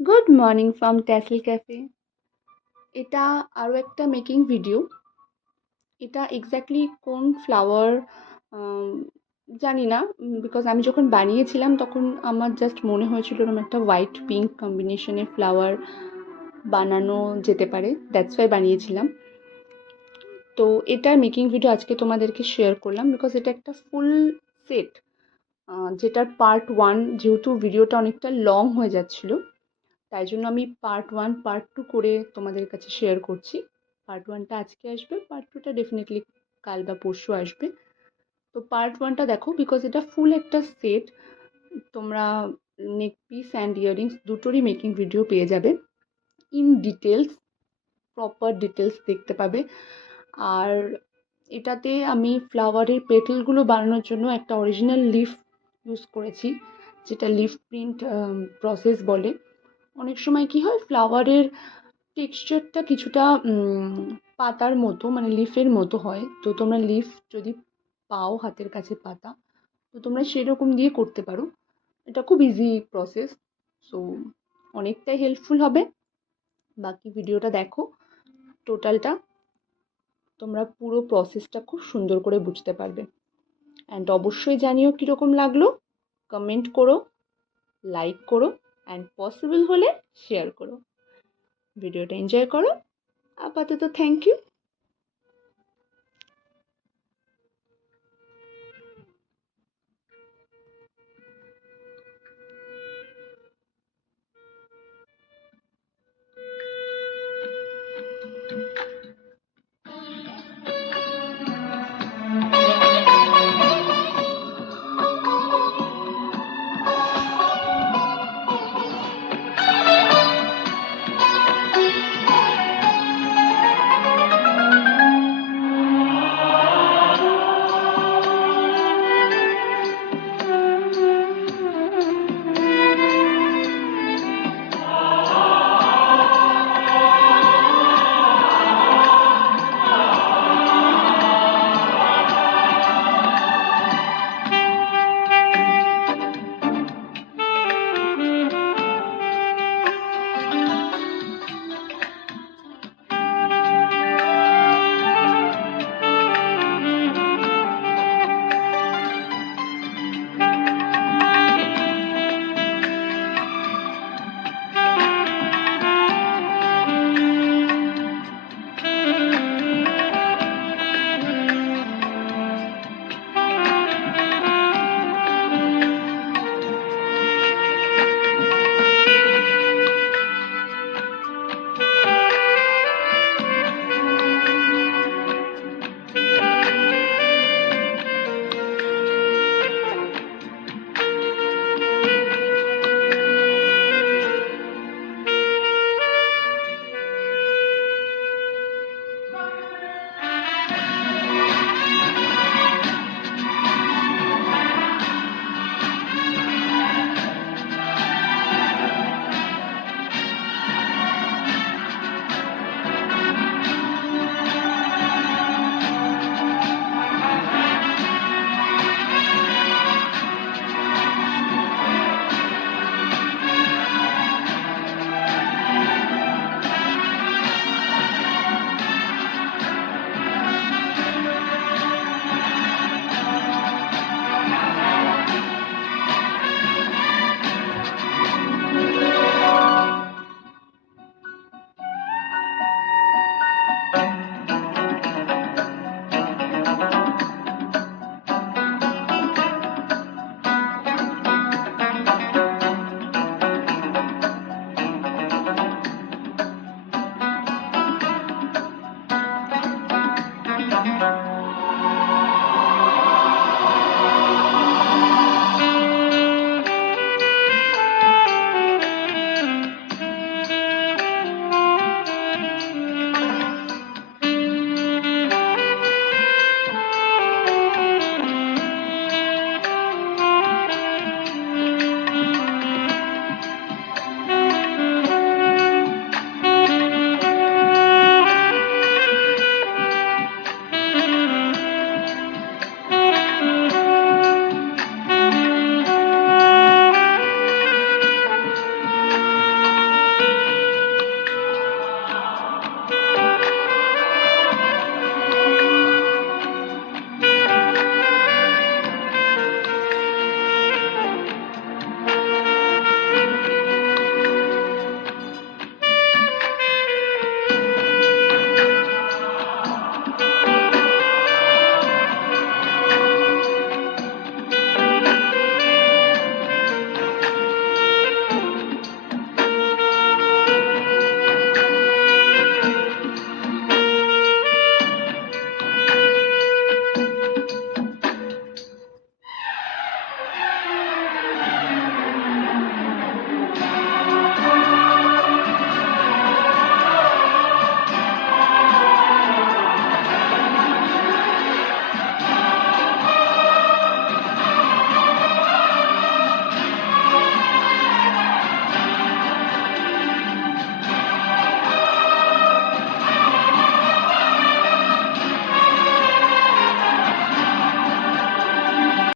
Good morning from tassel cafe. এটা আরও একটা মেকিং ভিডিও। এটা এক্স্যাক্টলি কোন ফ্লাওয়ার জানি না, বিকজ আমি যখন বানিয়েছিলাম তখন আমার জাস্ট মনে হয়েছিল এরকম একটা হোয়াইট পিঙ্ক কম্বিনেশনে ফ্লাওয়ার বানানো যেতে পারে, দ্যাটস ওয়াই বানিয়েছিলাম। তো এটার মেকিং ভিডিও আজকে তোমাদেরকে শেয়ার করলাম বিকজ এটা একটা ফুল সেট, যেটার পার্ট ওয়ান, যেহেতু ভিডিওটা অনেকটা লং হয়ে যাচ্ছিল তাই জন্য আমি পার্ট ওয়ান পার্ট টু করে তোমাদের কাছে শেয়ার করছি। পার্ট ওয়ানটা আজকে আসবে, পার্ট টুটা ডেফিনেটলি কাল বা পরশু আসবে। তো পার্ট ওয়ানটা দেখো, বিকজ এটা ফুল একটা সেট, তোমরা নেক পিস অ্যান্ড ইয়াররিংস দুটোরই মেকিং ভিডিও পেয়ে যাবে ইন ডিটেলস, প্রপার ডিটেলস দেখতে পাবে। আর এটাতে আমি ফ্লাওয়ারের পেটেলগুলো বানানোর জন্য একটা অরিজিনাল লিফ ইউজ করেছি, যেটা লিফ প্রিন্ট প্রসেস বলে। অনেক সময় কি হয়, ফ্লাওয়ারের টেক্সচারটা কিছুটা পাতার মতো, মানে লিফের মতো হয়। তো তোমরা লিফ যদি পাও হাতের কাছে পাতা, তো তোমরা সেরকম দিয়ে করতে পারো। এটা খুব ইজি প্রসেস, সো অনেকটাই হেল্পফুল হবে। বাকি ভিডিওটা দেখো, টোটালটা তোমরা পুরো প্রসেসটা খুব সুন্দর করে বুঝতে পারবে। অ্যান্ড অবশ্যই জানিও কীরকম লাগলো, কমেন্ট করো, লাইক করো, অ্যান্ড পসিবল হলে শেয়ার করো। ভিডিওটা এনজয় করো। আপাতত থ্যাংক ইউ।